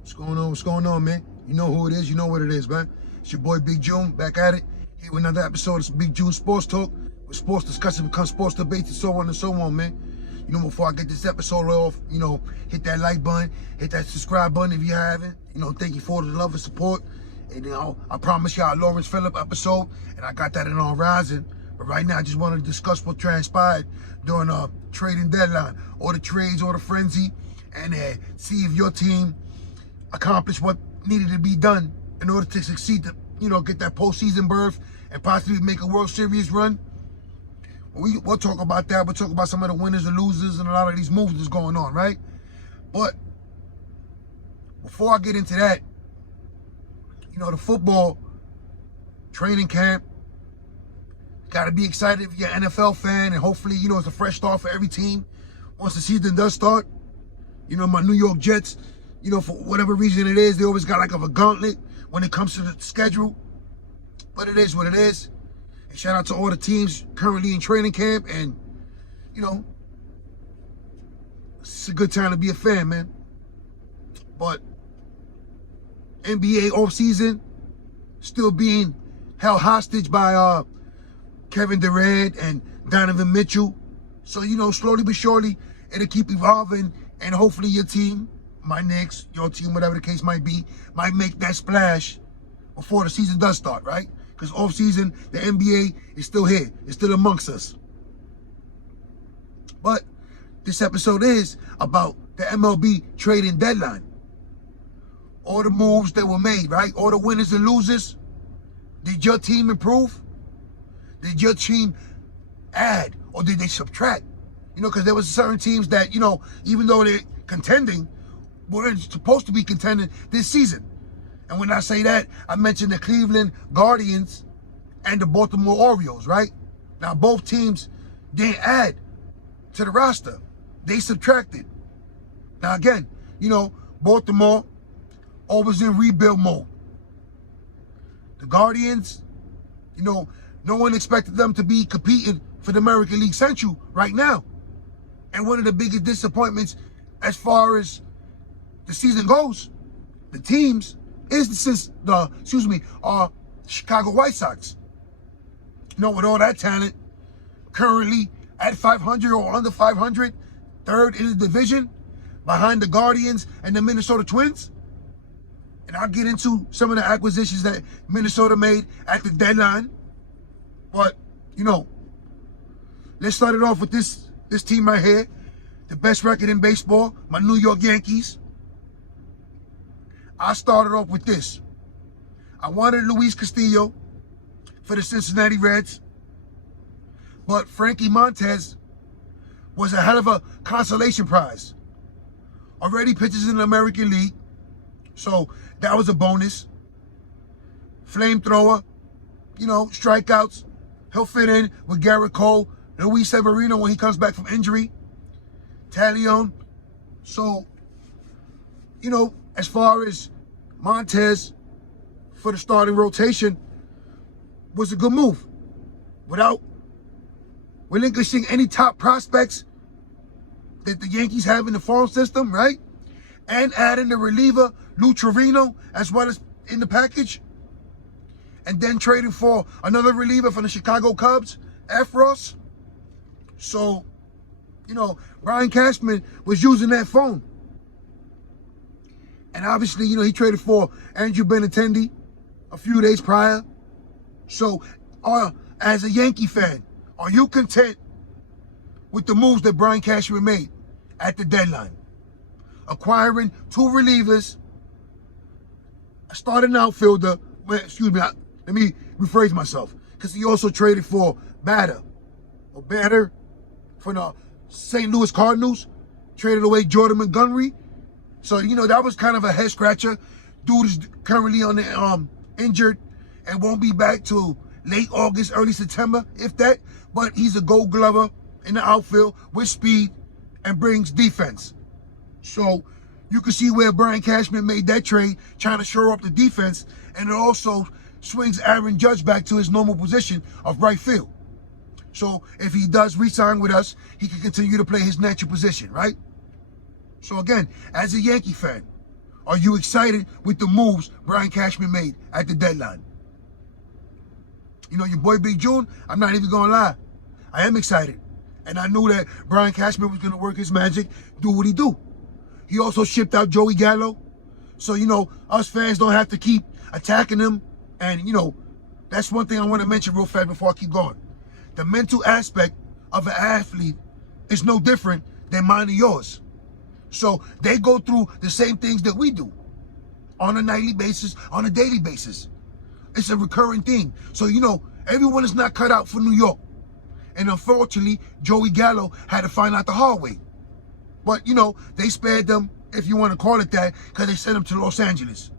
What's going on? What's going on, man? You know who it is. You know what it is, man. It's your boy, Big June, back at it. Here with another episode of Big June Sports Talk, where sports discussion becomes sports debates and so on, man. You know, before I get this episode off, hit that like button, hit that subscribe button if you haven't. Thank you for the love and support. And, I promised y'all a Lawrence Phillip episode, and I got that in on Rising. But right now, I just wanted to discuss what transpired during a trading deadline, or the trades, or the frenzy, and see if your team accomplished what needed to be done in order to succeed to, get that postseason berth and possibly make a World Series run. We'll talk about that. We'll talk about some of the winners and losers and a lot of these moves that's going on, right? But before I get into that, the football training camp, got to be excited if you're an NFL fan, and hopefully, it's a fresh start for every team once the season does start. My New York Jets, for whatever reason it is, they always got like a gauntlet when it comes to the schedule. But it is what it is. And shout out to all the teams currently in training camp. And, it's a good time to be a fan, man. But NBA offseason still being held hostage by Kevin Durant and Donovan Mitchell. So, slowly but surely, it'll keep evolving. And hopefully your team, my Knicks, your team, whatever the case might be, might make that splash before the season does start, right? Because off-season, the NBA is still here. It's still amongst us. But this episode is about the MLB trading deadline. All the moves that were made, right? All the winners and losers. Did your team improve? Did your team add, or did they subtract? Because there was certain teams that, even though they're contending, weren't supposed to be contending this season. And when I say that, I mentioned the Cleveland Guardians and the Baltimore Orioles, right? Now, both teams didn't add to the roster. They subtracted. Now, again, Baltimore always in rebuild mode. The Guardians, no one expected them to be competing for the American League Central right now. And one of the biggest disappointments as far as the season goes, the teams, is the Chicago White Sox. With all that talent, currently at 500 or under 500, third in the division, behind the Guardians and the Minnesota Twins. And I'll get into some of the acquisitions that Minnesota made at the deadline. But, let's start it off with this team right here. The best record in baseball, my New York Yankees. I started off with this. I wanted Luis Castillo for the Cincinnati Reds. But Frankie Montes was a hell of a consolation prize. Already pitches in the American League. So that was a bonus. Flamethrower, strikeouts. He'll fit in with Garrett Cole, Luis Severino when he comes back from injury, Talion. So, as far as Montez for the starting rotation, was a good move. Without relinquishing any top prospects that the Yankees have in the farm system, right? And adding the reliever, Lou Trevino, as well as in the package. And then trading for another reliever from the Chicago Cubs, Efros. So, Brian Cashman was using that phone. And obviously, he traded for Andrew Benintendi a few days prior. So, as a Yankee fan, are you content with the moves that Brian Cashman made at the deadline? Acquiring two relievers, a starting outfielder, let me rephrase myself, because he also traded for Bader from the St. Louis Cardinals, traded away Jordan Montgomery. So, that was kind of a head scratcher. Dude is currently on the injured and won't be back till late August, early September, if that. But he's a gold glover in the outfield with speed and brings defense. So you can see where Brian Cashman made that trade, trying to shore up the defense, and it also swings Aaron Judge back to his normal position of right field. So if he does re-sign with us, he can continue to play his natural position, right? So again, as a Yankee fan, Are you excited with the moves Brian Cashman made at the deadline? You know, your boy Big June, I'm not even gonna lie. I am excited. And I knew that Brian Cashman was gonna work his magic, do what he do. He also shipped out Joey Gallo. So, you know, us fans don't have to keep attacking him. And, you know, that's one thing I want to mention real fast before I keep going. The mental aspect of an athlete is no different than mine and yours. So they go through the same things that we do on a nightly basis, on a daily basis. It's a recurring thing. So, you know, everyone is not cut out for New York. And unfortunately, Joey Gallo had to find out the hard way. But, you know, they spared them, if you want to call it that, because they sent him to Los Angeles.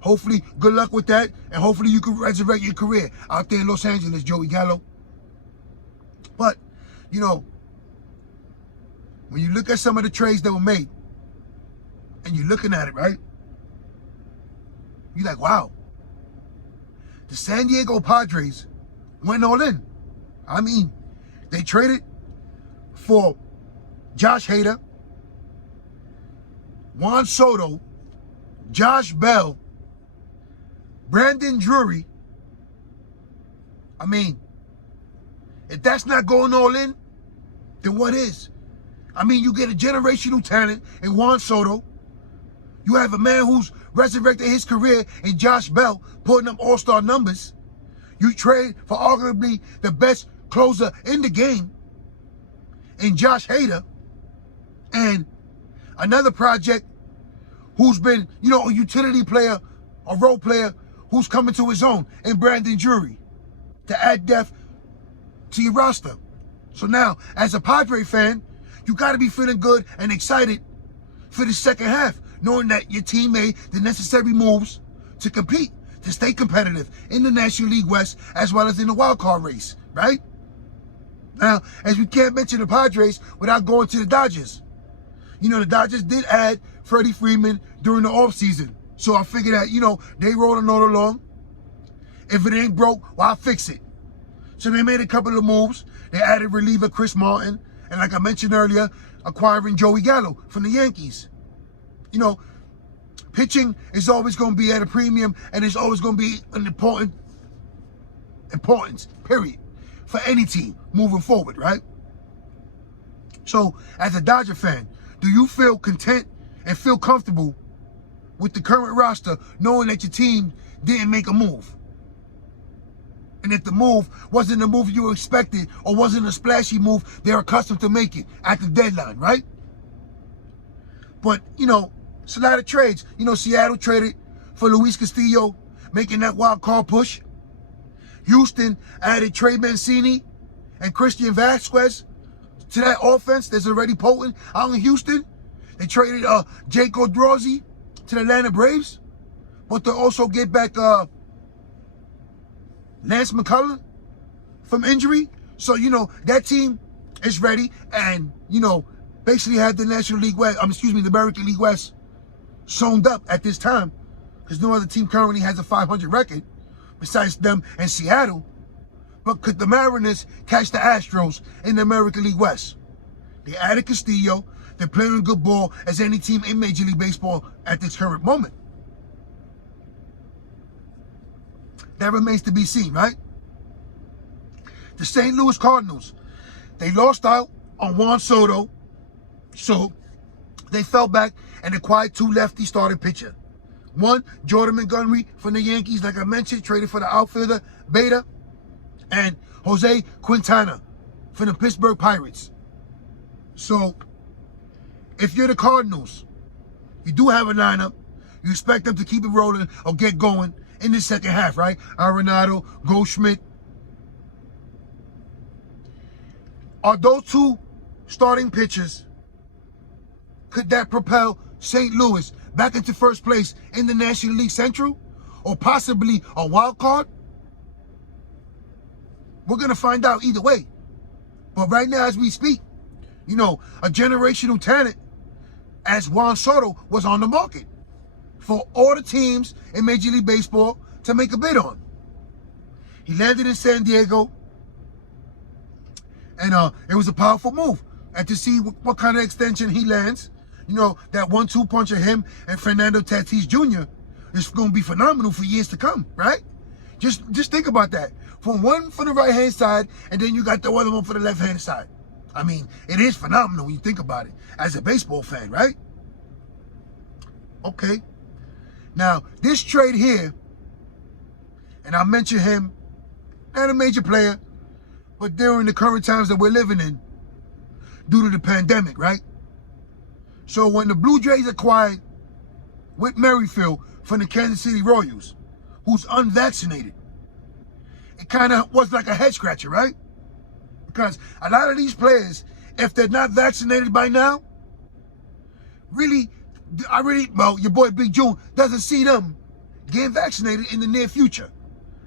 Hopefully, good luck with that. And hopefully you can resurrect your career out there in Los Angeles, Joey Gallo. But, you know, when you look at some of the trades that were made, and you're looking at it, right? You're like, wow. The San Diego Padres went all in. I mean, they traded for Josh Hader, Juan Soto, Josh Bell, Brandon Drury. I mean, if that's not going all in, then what is? I mean, you get a generational talent in Juan Soto. You have a man who's resurrected his career in Josh Bell, putting up all-star numbers. You trade for arguably the best closer in the game in Josh Hader. And another project who's been, you know, a utility player, a role player who's coming to his own in Brandon Drury to add depth to your roster. So now, as a Padre fan, you got to be feeling good and excited for the second half, knowing that your team made the necessary moves to compete, to stay competitive in the National League West as well as in the wild card race, right? Now, as we can't mention the Padres without going to the Dodgers. You know, the Dodgers did add Freddie Freeman during the offseason. So I figured that, you know, they roll a note along. If it ain't broke, well, I'll fix it. So they made a couple of moves. They added reliever Chris Martin. And like I mentioned earlier, acquiring Joey Gallo from the Yankees. You know, pitching is always going to be at a premium, and it's always going to be an importance, period, for any team moving forward, right? So, as a Dodger fan, do you feel content and feel comfortable with the current roster, knowing that your team didn't make a move? And if the move wasn't the move you expected or wasn't a splashy move they're accustomed to making at the deadline, right? But, you know, it's a lot of trades. You know, Seattle traded for Luis Castillo, making that wild card push. Houston added Trey Mancini and Christian Vasquez to that offense that's already potent out in Houston. They traded Jake Odorizzi to the Atlanta Braves, but to also get back Lance McCullers from injury. So, you know, that team is ready and, you know, basically had the National League West, the American League West sewn up at this time because no other team currently has a 500 record besides them and Seattle. But could the Mariners catch the Astros in the American League West? They added Castillo. They're playing good ball as any team in Major League Baseball at this current moment. That remains to be seen, right? The St. Louis Cardinals, they lost out on Juan Soto, so they fell back and acquired two lefty starting pitcher. One, Jordan Montgomery from the Yankees, like I mentioned, traded for the outfielder Beta, and Jose Quintana from the Pittsburgh Pirates. So, if you're the Cardinals, you do have a lineup, you expect them to keep it rolling or get going in the second half, right? Arenado, Goldschmidt. Are those two starting pitchers, could that propel St. Louis back into first place in the National League Central? Or possibly a wild card? We're going to find out either way. But right now as we speak, you know, a generational talent as Juan Soto was on the market for all the teams in Major League Baseball to make a bid on. He landed in San Diego, and it was a powerful move. And to see what kind of extension he lands, You know, that 1-2 punch of him and Fernando Tatis Jr. is going to be phenomenal for years to come, right? Just think about that. From one for the right-hand side, and then you got the other one for the left-hand side. I mean, it is phenomenal when you think about it as a baseball fan, right? Okay. Now, this trade here, and I mentioned him, not a major player, but during the current times that we're living in, due to the pandemic, right? So when the Blue Jays acquired Whit Merrifield from the Kansas City Royals, who's unvaccinated, it kind of was like a head scratcher, right? Because a lot of these players, if they're not vaccinated by now, well, your boy Big June doesn't see them getting vaccinated in the near future.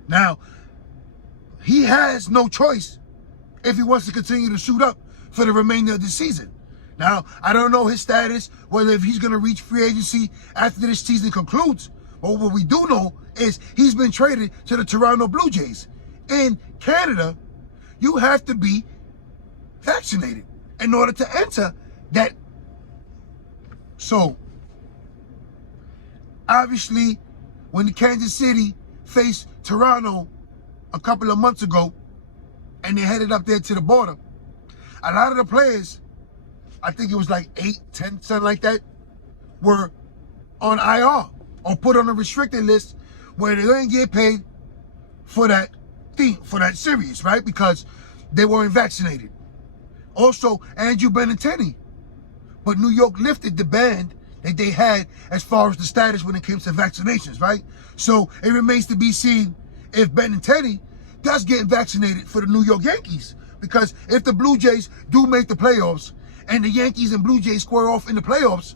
Now, he has no choice if he wants to continue to suit up for the remainder of the season. Now, I don't know his status, whether if he's going to reach free agency after this season concludes. But what we do know is he's been traded to the Toronto Blue Jays. In Canada, you have to be vaccinated in order to enter that. So, obviously, when the Kansas City faced Toronto a couple of months ago, and they headed up there to the border, a lot of the players, I think it was like 8, 10, something like that, were on IR or put on a restricted list where they didn't get paid for that thing, for that series, right? Because they weren't vaccinated. Also, Andrew Benintendi. But New York lifted the ban that they had as far as the status when it came to vaccinations, right? So it remains to be seen if Benintendi does get vaccinated for the New York Yankees. Because if the Blue Jays do make the playoffs and the Yankees and Blue Jays square off in the playoffs,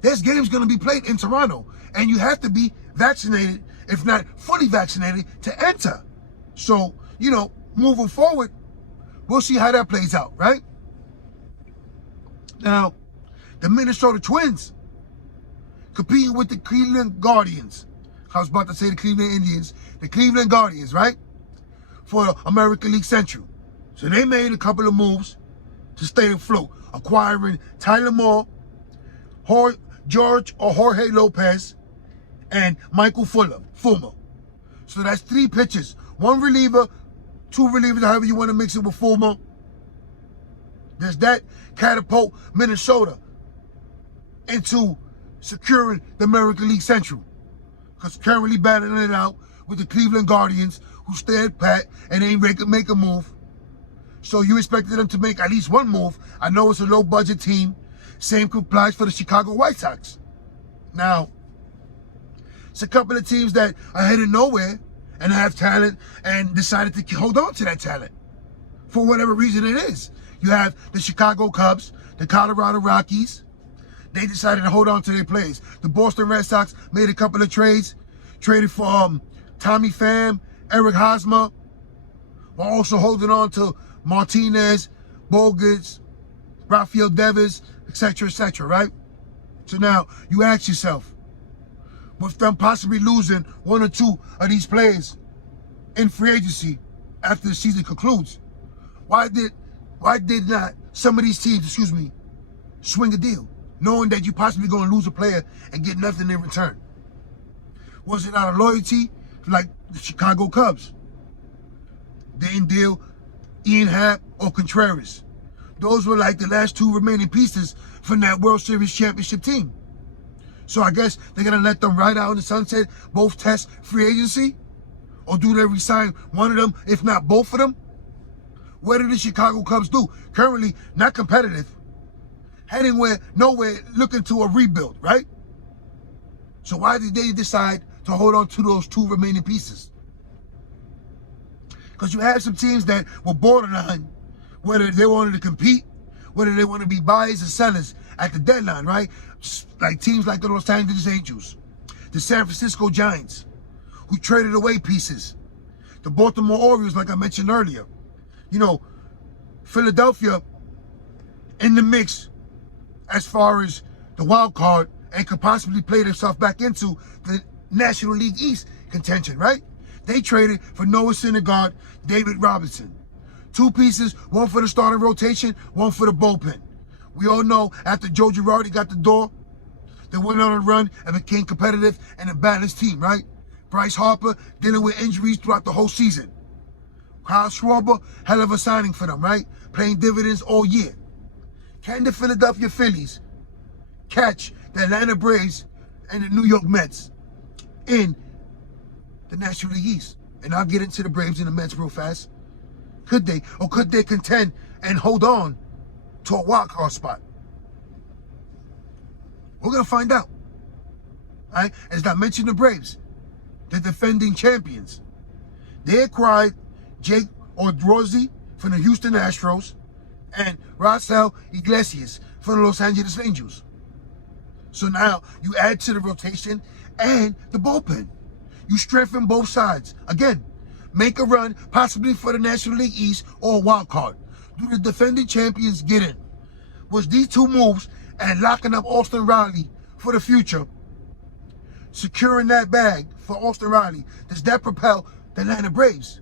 this game's going to be played in Toronto. And you have to be vaccinated, if not fully vaccinated, to enter. So, you know, moving forward, we'll see how that plays out, right? Now, the Minnesota Twins competing with the Cleveland Guardians. I was about to say the Cleveland Indians. The Cleveland Guardians, right? For the American League Central. So they made a couple of moves to stay afloat, acquiring Tyler Moore, Jorge Lopez, and Michael Fulmer. So that's 3 pitchers. 1 reliever, 2 relievers, however you want to mix it with Fulmer. Does that catapult Minnesota into securing the American League Central? Because currently battling it out with the Cleveland Guardians, who stayed pat and ain't make a move. So you expected them to make at least 1 move. I know it's a low budget team. Same applies for the Chicago White Sox. Now, it's a couple of teams that are headed nowhere and have talent and decided to hold on to that talent for whatever reason it is. You have the Chicago Cubs, the Colorado Rockies. They decided to hold on to their players. The Boston Red Sox made a couple of trades. Traded for Tommy Pham, Eric Hosmer, while also holding on to Martinez, Bogarts, Rafael Devers, etc., right? So now you ask yourself, with them possibly losing 1 or 2 of these players in free agency after the season concludes, why did not some of these teams, swing a deal, knowing that you possibly going to lose a player and get nothing in return? Was it out of loyalty, like the Chicago Cubs? They didn't deal Ian Happ or Contreras. Those were like the last 2 remaining pieces from that World Series championship team. So I guess they're going to let them ride out in the sunset, both test free agency? Or do they resign one of them, if not both of them? What did the Chicago Cubs do? Currently not competitive, heading nowhere, looking to a rebuild, right? So why did they decide to hold on to those 2 remaining pieces? Because you had some teams that were borderline, whether they wanted to compete, whether they want to be buyers or sellers at the deadline, right? Like teams like the Los Angeles Angels, the San Francisco Giants, who traded away pieces, the Baltimore Orioles, like I mentioned earlier. You know, Philadelphia in the mix as far as the wild card and could possibly play themselves back into the National League East contention, right? They traded for Noah Syndergaard, David Robinson. 2 pieces, 1 for the starting rotation, 1 for the bullpen. We all know after Joe Girardi got the door, they went on a run and became competitive and a balanced team, right? Bryce Harper dealing with injuries throughout the whole season. Kyle Schwarber, hell of a signing for them, right? Paying dividends all year. Can the Philadelphia Phillies catch the Atlanta Braves and the New York Mets in the National League East? And I'll get into the Braves and the Mets real fast. Could they? Or could they contend and hold on to a wild card spot? We're going to find out. All right? As I mentioned, the Braves, the defending champions. They acquired Jake Odorizzi from the Houston Astros and Raisel Iglesias from the Los Angeles Angels. So now you add to the rotation and the bullpen. You strengthen both sides. Again, make a run possibly for the National League East or a wild card. Do the defending champions get in? Was these two moves and locking up Austin Riley for the future, securing that bag for Austin Riley, does that propel the Atlanta Braves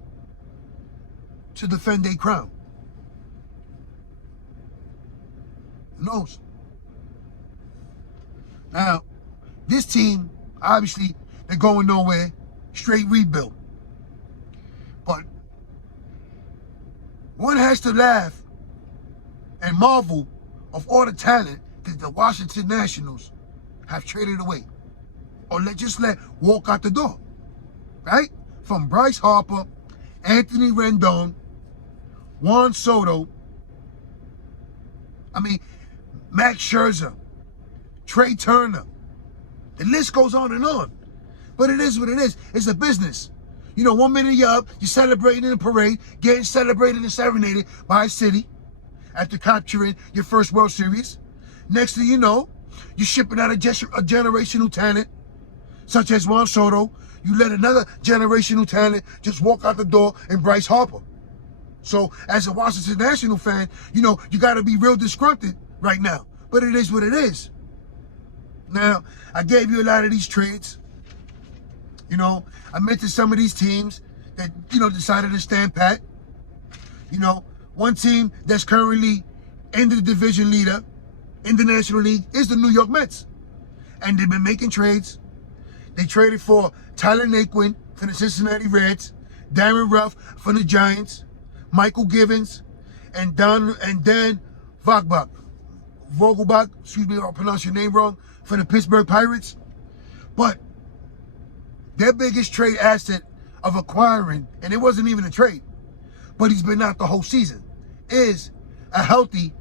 to defend their crown? Who knows? Now, this team, obviously, they're going nowhere, straight rebuild. But one has to laugh and marvel of all the talent that the Washington Nationals have traded away. Or let's just let walk out the door, right? From Bryce Harper, Anthony Rendon, Juan Soto, Max Scherzer, Trey Turner. The list goes on and on. But it is what it is. It's a business. You know, 1 minute you're up, you're celebrating in a parade, getting celebrated and serenaded by a city after capturing your first World Series. Next thing you know, you're shipping out a generational talent, such as Juan Soto. You let another generational talent just walk out the door in Bryce Harper. So as a Washington National fan, you know, you got to be real disgruntled right now. But it is what it is. Now, I gave you a lot of these trades. You know, I mentioned some of these teams that, you know, decided to stand pat. You know, one team that's currently in the division leader in the National League is the New York Mets. And they've been making trades. They traded for Tyler Naquin from the Cincinnati Reds, Darren Ruff from the Giants, Michael Givens, and Dan Vogelbach, excuse me if I pronounce your name wrong, from the Pittsburgh Pirates. But their biggest trade asset of acquiring, and it wasn't even a trade, but he's been out the whole season, is a healthy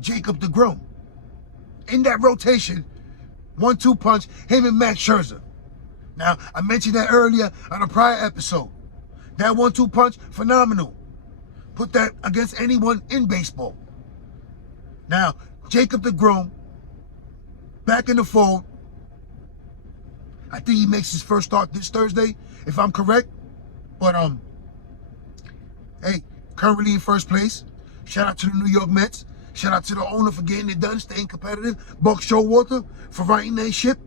Jacob deGrom. In that rotation, 1-2 punch, him and Max Scherzer. Now, I mentioned that earlier on a prior episode. That 1-2 punch, phenomenal. Put that against anyone in baseball. Now, Jacob deGrom, back in the fold. I think he makes his first start this Thursday, if I'm correct. But, hey, currently in first place. Shout out to the New York Mets. Shout out to the owner for getting it done, staying competitive. Buck Showalter for writing that ship.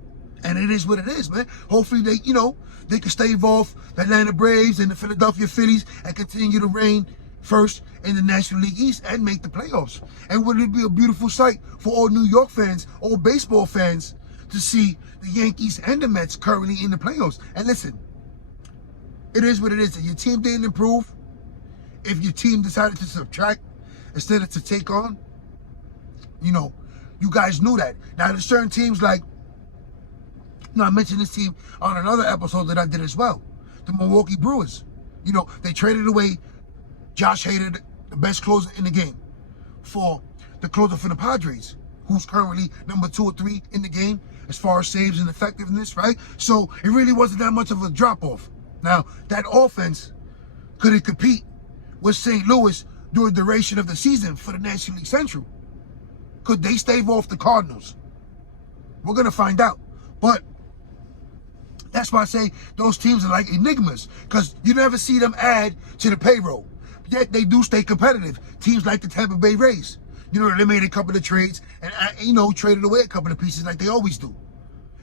And it is what it is, man. Hopefully they, you know, they can stave off the Atlanta Braves and the Philadelphia Phillies and continue to reign first in the National League East and make the playoffs. And would it be a beautiful sight for all New York fans, all baseball fans, to see the Yankees and the Mets currently in the playoffs. And listen, it is what it is. If your team didn't improve, if your team decided to subtract instead of to take on, you know, you guys knew that. Now, there's certain teams like, you know, I mentioned this team on another episode that I did as well. The Milwaukee Brewers. You know, they traded away Josh Hader, the best closer in the game, for the closer for the Padres, who's currently number 2 or 3 in the game as far as saves and effectiveness, right? So it really wasn't that much of a drop-off. Now, that offense, could it compete with St. Louis during the duration of the season for the National League Central? Could they stave off the Cardinals? We're going to find out. But that's why I say those teams are like enigmas, because you never see them add to the payroll. Yet they do stay competitive. Teams like the Tampa Bay Rays, you know, they made a couple of trades and, you know, traded away a couple of pieces like they always do.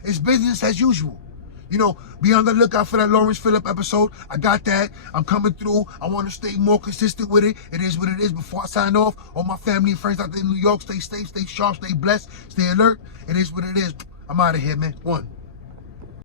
It's business as usual. You know, be on the lookout for that Lawrence Phillip episode. I got that. I'm coming through. I want to stay more consistent with it. It is what it is. Before I sign off, all my family and friends out there in New York, stay safe, stay sharp, stay blessed, stay alert. It is what it is. I'm out of here, man. One.